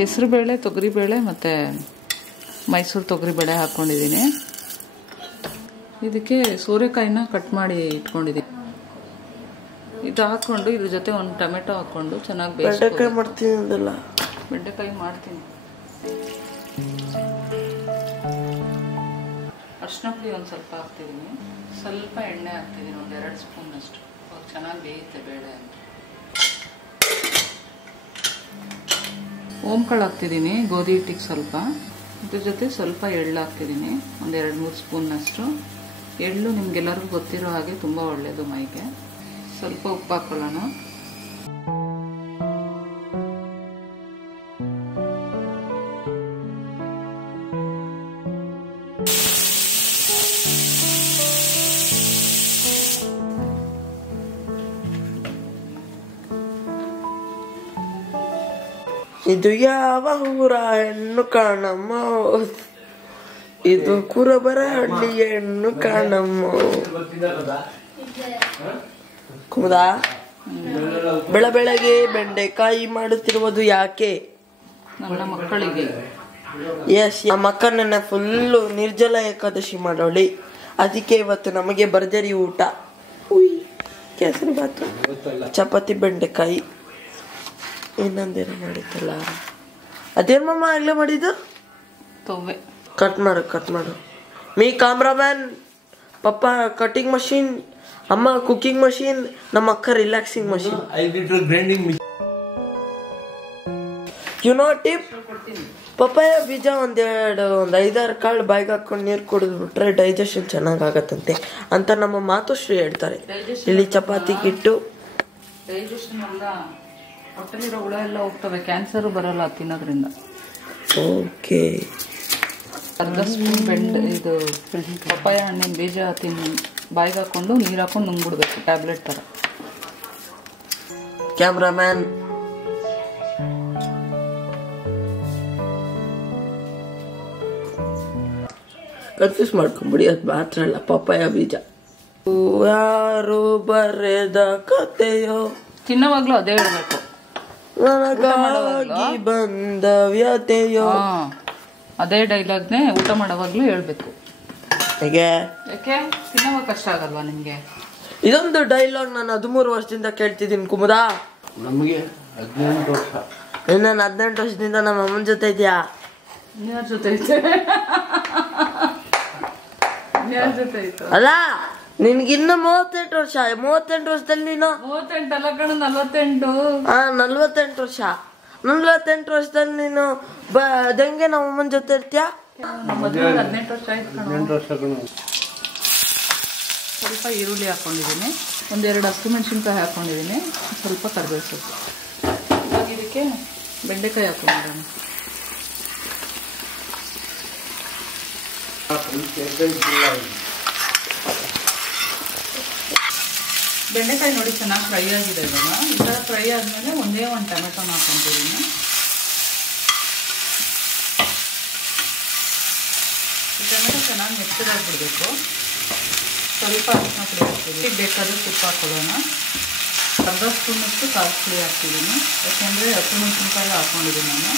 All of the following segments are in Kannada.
ಹೆಸರುಬೇಳೆ, ತೊಗರಿಬೇಳೆ ಮತ್ತು ಮೈಸೂರು ತೊಗರಿಬೇಳೆ ಹಾಕ್ಕೊಂಡಿದ್ದೀನಿ. ಇದಕ್ಕೆ ಸೋರೆಕಾಯಿನ ಕಟ್ ಮಾಡಿ ಇಟ್ಕೊಂಡಿದ್ದೀನಿ. ಇದು ಹಾಕ್ಕೊಂಡು ಇದ್ರ ಜೊತೆ ಒಂದು ಟೊಮೆಟೊ ಹಾಕ್ಕೊಂಡು ಚೆನ್ನಾಗಿ ಬೆಂಡೆಕಾಯಿ ಮಾಡ್ತೀನಿ. ಅದೆಲ್ಲ ಬೆಂಡೆಕಾಯಿ ಮಾಡ್ತೀನಿ. ಅರ್ಶಿನ ಪುಡಿ ಒಂದು ಸ್ವಲ್ಪ ಹಾಕ್ತಿದ್ದೀನಿ. ಸ್ವಲ್ಪ ಎಣ್ಣೆ ಹಾಕ್ತಿದ್ದೀನಿ, ಒಂದು 2 ಸ್ಪೂನಷ್ಟು. ಚೆನ್ನಾಗಿ ಬೇಯುತ್ತೆ ಬೇಳೆ ಅಂತ. ಓಂಕಾಳು ಹಾಕ್ತಿದ್ದೀನಿ, ಗೋಧಿ ಹಿಟ್ಟಿಗೆ ಸ್ವಲ್ಪ. ಇದ್ರ ಜೊತೆ ಸ್ವಲ್ಪ ಎಳ್ಳು ಹಾಕ್ತಿದ್ದೀನಿ, ಒಂದು 2-3 ಸ್ಪೂನ್ನಷ್ಟು. ಎಳ್ಳು ನಿಮ್ಗೆಲ್ಲರಿಗೂ ಗೊತ್ತಿರೋ ಹಾಗೆ ತುಂಬ ಒಳ್ಳೆಯದು ಮೈಗೆ. ಸ್ವಲ್ಪ ಉಪ್ಪು ಹಾಕೊಳ್ಳೋಣ. ಇದು ಯಾವ ಊರ ಹೆಣ್ಣು ಕಾಣಮ್ಮ, ಇದು ಕುರಬರ ಹಳ್ಳಿಯ ಹೆಣ್ಣು ಕಾಣಮ್ಮ. ಕುಮುದ, ಬೆಳಗ್ಗೆ ಬೆಂಡೆಕಾಯಿ ಮಾಡುತ್ತಿರುವುದು ಯಾಕೆ? ನನ್ನ ಮಕ್ಕಳಿಗೆ. ಎಸ್, ನಮ್ಮ ಅಕ್ಕ ನನ್ನ ಫುಲ್ಲು ನಿರ್ಜಲ ಏಕಾದಶಿ ಮಾಡೋಳಿ. ಅದಕ್ಕೆ ಇವತ್ತು ನಮಗೆ ಭರ್ಜರಿ ಊಟ. ಕೇಸರಿ ಬಾತು, ಚಪಾತಿ, ಬೆಂಡೆಕಾಯಿ, ಇನ್ನೊಂದೇನೋ ಮಾಡಿದ್ದಲ್ಲ. ಅದೇನು ಮಮ್ಮ ಆಗ್ಲೇ ಮಾಡಿದ್ದು? ತೊವ್ವೆ. ಕಟ್ ಮಾಡು. ಮೀ ಕ್ಯಾಮ್ರಾಮ್ಯಾನ್, ಪಪ್ಪ ಕಟಿಂಗ್ ಮಷೀನ್, ಅಮ್ಮ ಕುಕಿಂಗ್ ಮಷೀನ್, ನಮ್ಮ ಅಕ್ಕ ರಿಲ್ಯಾಕ್ಸಿಂಗ್ ಮಷೀನ್. ಟಿಪ್, ಪಪ್ಪಾಯ ಬೀಜ ಒಂದು 5-6 ಕಾಳು ಬಾಯಿಗೆ ಹಾಕೊಂಡು ನೀರು ಕುಡಿದ್ಬಿಟ್ರೆ ಡೈಜೆಷನ್ ಚೆನ್ನಾಗಾಗತ್ತಂತೆ ಅಂತ ನಮ್ಮ ಮಾತುಶ್ರೀ ಹೇಳ್ತಾರೆ. ಇಲ್ಲಿ ಚಪಾತಿ ಕಿಟ್ಟು ಡೈಜೆಷನ್ ಎಲ್ಲ, ಹೊಟ್ಟೆಲಿರೋ ಹುಳ ಎಲ್ಲ ಹೋಗ್ತವೆ, ಕ್ಯಾನ್ಸರು ಬರಲ್ಲ ತಿನ್ನೋದ್ರಿಂದ. ಓಕೆ. ಅರ್ಧ ಸ್ಪೂನ್ ಇದು ಪಪ್ಪಾಯ ಹಣ್ಣಿನ ಬೀಜ ಬಾಯಿಗೆ ಹಾಕೊಂಡು ನೀರು ಹಾಕೊಂಡು ನುಂಗ್ಬಿಡ್ಬೇಕು, ಟ್ಯಾಬ್ಲೆಟ್ ಥರ. ಕ್ಯಾಮ್ರಾಮ್ಯಾನ್, ಕನ್ಫ್ಯೂಸ್ ಮಾಡ್ಕೊಂಬಿಡಿ, ಅದು ಮಾತ್ರ ಅಲ್ಲ, ಪಪ್ಪಾಯ ಬೀಜ. ಯಾರು ಬರೆದ ಕಥೆಯೋ, ತಿನ್ನೋವಾಗ್ಲೂ ಅದೇ ಹೇಳ್ಬೇಕು. ನನಗಾಗಿ ಬಂದ ವ್ಯತೆಯೋ, ಅದೇ ಡೈಲಾಗ್ನೇ ಊಟ ಮಾಡೋವಾಗ್ಲೂ ಹೇಳ್ಬೇಕು. ಹೇಗೆ? ಯಾಕೆ ತಿನ್ನೋವಾಗ ಕಷ್ಟ ಆಗಲ್ವಾ ನಿಮ್ಗೆ? ಇದೊಂದು ಡೈಲಾಗ್ ನಾನು 13 ವರ್ಷದಿಂದ ಕೇಳ್ತಿದ್ದೀನಿ ಕುಮುದ. ನಮಗೆ 18 ವರ್ಷ. ನಾನು 18 ವರ್ಷದಿಂದ ನಮ್ಮ ಅಮ್ಮನ ಜೊತೆ ಇದೆಯಾ? ಯಾರ ಜೊತೆ ಐತೆ? ಯಾರ ಜೊತೆ ಐತೆ? ಅಲ್ಲ, ನಿನ್ಗಿನ್ನು 38 ವರ್ಷ. 38 ವರ್ಷದಲ್ಲಿ ನೀನು 38 ಅಲ್ಲ ಕಣ, 48. 48 ವರ್ಷ. 48 ವರ್ಷದಲ್ಲಿ ನೀನು ಅದಂಗೆ ನಮ್ಮ ಅಮ್ಮನ ಜೊತೆ ಇರ್ತೀಯಾ? 18 ವರ್ಷ ಆಯ್ತು ಕಣ. 18 ವರ್ಷ ಕಣ. ಸ್ವಲ್ಪ ಈರುಳ್ಳಿ ಹಾಕೊಂಡಿದ್ದೀನಿ, 1-2 ಹಸಿಮೆಣಸಿನ್ಕಾಯಿ ಹಾಕೊಂಡಿದ್ದೀನಿ, ಸ್ವಲ್ಪ ಕರಿಬೇವು ಸೊಪ್ಪು. ಇವಾಗ ಇದಕ್ಕೆ ಬೆಂಡೆಕಾಯಿ ಹಾಕೊಂಡಿರೋಣ. ಬೆಂಡೆಕಾಯಿ ನೋಡಿ ಚೆನ್ನಾಗಿ ಫ್ರೈ ಆಗಿದೆ. ಇವಾಗ ಈ ಥರ ಫ್ರೈ ಆದಮೇಲೆ ಒಂದೇ ಒಂದು ಟೊಮೆಟೊನ ಹಾಕೊಂತಿದ್ದೀನಿ. ಈ ಟೊಮೆಟೊ ಚೆನ್ನಾಗಿ ಮೆತ್ತಗಾಗ್ಬಿಡ್ಬೇಕು. ಸ್ವಲ್ಪ ಅರಿಶಿನ ಪುಡಿ ಹಾಕ್ತೀವಿ, ಬೇಕಾದ್ರೆ ತುಪ್ಪ ಹಾಕೊಳ್ಳೋಣ. ಅರ್ಧ ಸ್ಪೂನಷ್ಟು ಖಾರ ಪುಡಿ ಹಾಕ್ತಿದ್ದೀನಿ, ಯಾಕೆಂದರೆ ಹಸಿಮೆಣಸಿನ್ಕಾಯಿ ಹಾಕ್ಕೊಂಡಿದ್ದೀನಿ ನಾನು.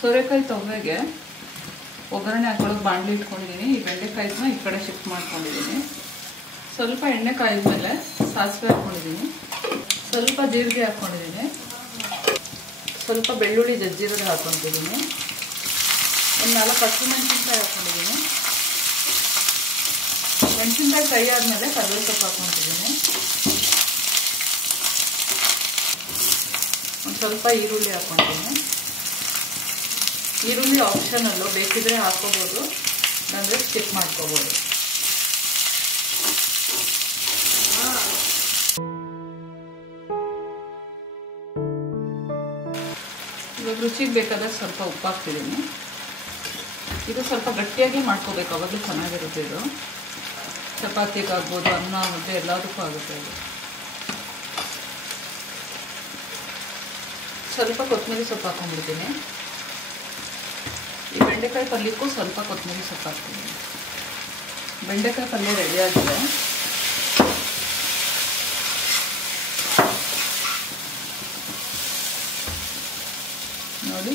ಸೋರೆಕಾಯಿ ತೊವ್ವೆಗೆ ಒಗ್ಗರಣೆ ಹಾಕೊಳ್ಳೋಕೆ ಬಾಣಲಿ ಇಟ್ಕೊಂಡಿದ್ದೀನಿ. ಈ ಬೆಂಡೆಕಾಯಿನ ಈ ಕಡೆ ಶಿಫ್ಟ್ ಮಾಡ್ಕೊಂಡಿದ್ದೀನಿ. ಸ್ವಲ್ಪ ಎಣ್ಣೆ ಕಾಯಿದ್ಮೇಲೆ ಸಾಸಿವೆ ಹಾಕ್ಕೊಂಡಿದ್ದೀನಿ, ಸ್ವಲ್ಪ ಜೀರಿಗೆ ಹಾಕ್ಕೊಂಡಿದ್ದೀನಿ, ಸ್ವಲ್ಪ ಬೆಳ್ಳುಳ್ಳಿ ಜಜ್ಜಿರೋದು ಹಾಕ್ಕೊಂಡಿದ್ದೀನಿ, ಒಂದು 4 ಹಸಿಮೆಣಸಿನ್ಕಾಯಿ ಹಾಕ್ಕೊಂಡಿದ್ದೀನಿ. ಮೆಣಸಿನ್ಕಾಯಿ ಫ್ರೈ ಆದಮೇಲೆ ಕರಿಬೇವು ಸೊಪ್ಪು ಹಾಕ್ಕೊಂಡಿದ್ದೀನಿ. ಒಂದು ಸ್ವಲ್ಪ ಈರುಳ್ಳಿ ಹಾಕ್ಕೊಂಡಿದ್ದೀನಿ. ಈರುಳ್ಳಿ ಆಪ್ಷನಲ್ಲು, ಬೇಕಿದ್ರೆ ಹಾಕೋಬೋದು, ಅಂದರೆ ಸ್ಕಿಪ್ ಮಾಡ್ಕೋಬೋದು. ಇವಾಗ ರುಚಿಗೆ ಬೇಕಾದ್ರೆ ಸ್ವಲ್ಪ ಉಪ್ಪು ಹಾಕ್ತಿದ್ದೀನಿ. ಇದು ಸ್ವಲ್ಪ ಗಟ್ಟಿಯಾಗಿ ಮಾಡ್ಕೋಬೇಕು, ಅವಾಗಲೂ ಚೆನ್ನಾಗಿರುತ್ತೆ. ಇದು ಚಪಾತಿಗೆ ಆಗ್ಬೋದು, ಅನ್ನ ಮುದ್ದೆ ಎಲ್ಲದಕ್ಕೂ ಆಗುತ್ತೆ. ಇದು ಸ್ವಲ್ಪ ಕೊತ್ತಂಬರಿ ಸೊಪ್ಪು ಹಾಕೊಂಡ್ಬಿಡ್ತೀನಿ. ಈ ಬೆಂಡೆಕಾಯಿ ಪಲ್ಯಕ್ಕೂ ಸ್ವಲ್ಪ ಕೊತ್ತಂಬರಿ ಸೊಪ್ಪು ಹಾಕ್ತೀನಿ. ಬೆಂಡೆಕಾಯಿ ಪಲ್ಯ ರೆಡಿ ಆಗಿದೆ. ನೋಡಿ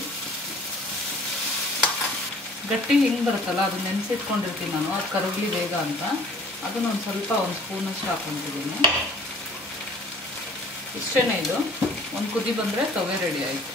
ಗಟ್ಟಿ ಹಿಂಗೆ ಬರುತ್ತಲ್ಲ, ಅದು ನೆನೆಸಿಟ್ಕೊಂಡಿರ್ತೀನಿ ನಾನು, ಅದು ಕರಗಲಿ ಬೇಗ ಅಂತ. ಅದನ್ನ ಒಂದು ಸ್ವಲ್ಪ ಒಂದು ಸ್ಪೂನಷ್ಟು ಹಾಕ್ಕೊತಿದ್ದೀನಿ. ಇಷ್ಟೇ ಇದು. ಒಂದು ಕುದಿ ಬಂದರೆ ತವೆ ರೆಡಿ ಆಯಿತು.